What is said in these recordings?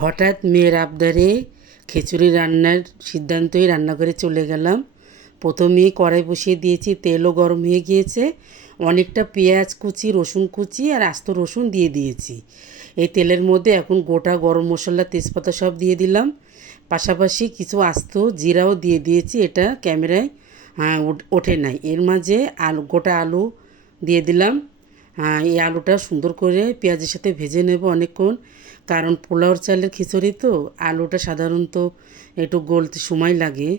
হঠাৎ মেয়ের আবদারে খিচুড়ি রান্নার সিদ্ধান্তই রান্না করে চলে গেলাম। প্রথমেই কড়াই বসিয়ে দিয়েছি, তেলও গরম হয়ে গিয়েছে। অনেকটা পেঁয়াজ কুচি, রসুন কুচি আর আস্ত রসুন দিয়ে দিয়েছি। এই তেলের মধ্যে এখন গোটা গরম মশলা, তেজপাতা সব দিয়ে দিলাম। পাশাপাশি কিছু আস্ত জিরাও দিয়ে দিয়েছি, এটা ক্যামেরায় ওঠে নাই। এর মাঝে গোটা আলু দিয়ে দিলাম। এই আলুটা সুন্দর করে পেঁয়াজের সাথে ভেজে নেব অনেকক্ষণ, কারণ পোলাওর চালের খিচুড়ি তো আলুটা সাধারণত একটু গলতে সময় লাগে।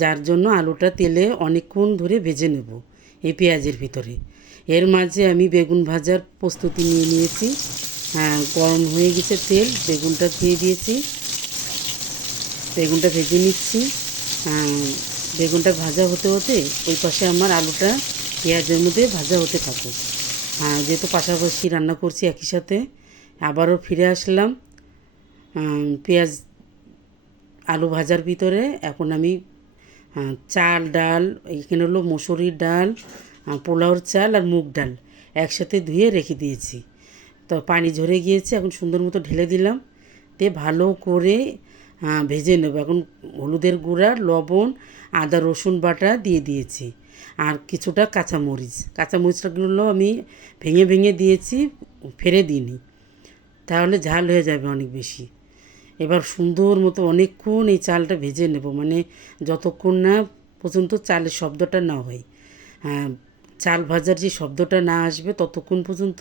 যার জন্য আলুটা তেলে অনেকক্ষণ ধরে ভেজে নেব এই পেঁয়াজের ভিতরে। এর মাঝে আমি বেগুন ভাজার প্রস্তুতি নিয়ে নিয়েছি। গরম হয়ে গেছে তেল, বেগুনটা দিয়ে দিয়েছি, বেগুনটা ভেজে নিচ্ছি। বেগুনটা ভাজা হতে হতে ওই পাশে আমার আলুটা পেঁয়াজের মধ্যে ভাজা হতে থাকুক। যেহেতু পাশাপাশি রান্না করছি একই সাথে, আবারও ফিরে আসলাম পেঁয়াজ আলু ভাজার ভিতরে। এখন আমি চাল ডাল, এখানে হলো মসুরির ডাল, পোলাওর চাল আর মুগ ডাল একসাথে ধুয়ে রেখে দিয়েছি। তো পানি ঝরে গিয়েছে, এখন সুন্দর মতো ঢেলে দিলাম, দিয়ে ভালো করে ভেজে নেব। এখন হলুদের গুঁড়া, লবণ, আদা রসুন বাটা দিয়ে দিয়েছি, আর কিছুটা কাঁচামরিচগুলো আমি ভেঙে ভেঙে দিয়েছি, ফেলে দিইনি, তাহলে ঝাল হয়ে যাবে অনেক বেশি। এবার সুন্দর মতো অনেকক্ষণ এই চালটা ভেজে নেব, মানে যতক্ষণ না পর্যন্ত চালের শব্দটা না হয়, চাল ভাজার যে শব্দটা না আসবে ততক্ষণ পর্যন্ত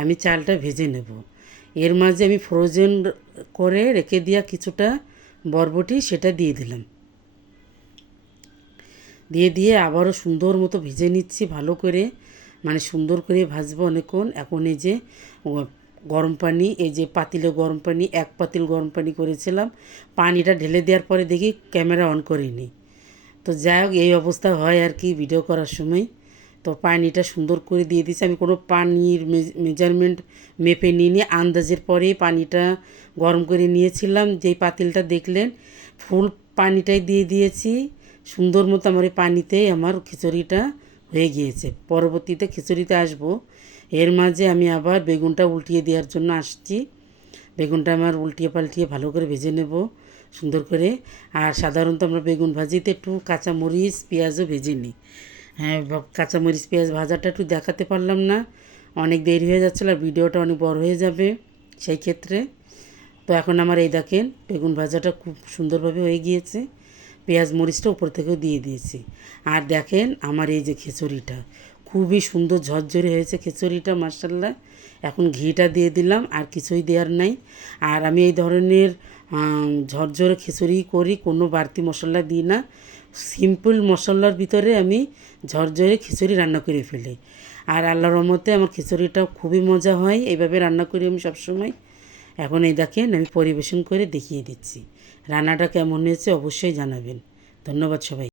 আমি চালটা ভেজে নেব। এর মাঝে আমি ফ্রোজেন করে রেখে দেওয়া কিছুটা বরবটি সেটা দিয়ে দিলাম, দিয়ে আবারও সুন্দর মতো ভেজে নিচ্ছি ভালো করে, মানে সুন্দর করে ভাজবো অনেকক্ষণ। এখন এই যে গরম পানি, এই যে পাতিলে গরম পানি, 1 পাতিল গরম পানি করেছিলাম, পানিটা ঢেলে দেওয়ার পরে দেখি ক্যামেরা অন করিনি। তো যাই হোক, এই অবস্থা হয় আর কি ভিডিও করার সময়। তো পানিটা সুন্দর করে দিয়ে দিয়েছি। আমি কোনো পানির মেজারমেন্ট মেপে নিয়ে আন্দাজের পরেই পানিটা গরম করে নিয়েছিলাম। যেই পাতিলটা দেখলেন ফুল পানিটাই দিয়ে দিয়েছি। সুন্দর মতো আমার এই পানিতেই আমার খিচুড়িটা হয়ে গিয়েছে। পরবর্তীতে খিচুড়িতে আসবো, এর মাঝে আমি আবার বেগুনটা উল্টিয়ে দেওয়ার জন্য আসছি। বেগুনটা আমার উল্টিয়ে পাল্টিয়ে ভালো করে ভেজে নেব সুন্দর করে। আর সাধারণত আমরা বেগুন ভাজিতে একটু কাঁচামরিচ পেঁয়াজও ভেজে নিই। কাঁচামরিচ পেঁয়াজ ভাজাটা একটু দেখাতে পারলাম না, অনেক দেরি হয়ে যাচ্ছিলো, আর ভিডিওটা অনেক বড় হয়ে যাবে সেই ক্ষেত্রে। তো এখন আমার এই দেখেন বেগুন ভাজাটা খুব সুন্দরভাবে হয়ে গিয়েছে, পেঁয়াজ মরিচটা উপর থেকেও দিয়ে দিয়েছি। আর দেখেন আমার এই যে খিচুড়িটা খুবই সুন্দর ঝরঝরে হয়েছে খিচুড়িটা, মাশাআল্লাহ। এখন ঘিটা দিয়ে দিলাম, আর কিছুই দেওয়ার নাই। আর আমি এই ধরনের ঝরঝরে খিচুড়ি করি, কোনো বাড়তি মশলা দিই না, সিম্পল মশলার ভিতরে আমি ঝরঝরে খিচুড়ি রান্না করে ফেলি। আর আল্লাহর রহমতে আমার খিচুড়িটা খুবই মজা হয়, এইভাবে রান্না করি আমি সবসময়। এখন এই দেখেন আমি পরিবেশন করে দেখিয়ে দিচ্ছি, রান্নাটা কেমন হয়েছে অবশ্যই জানাবেন। ধন্যবাদ সবাই।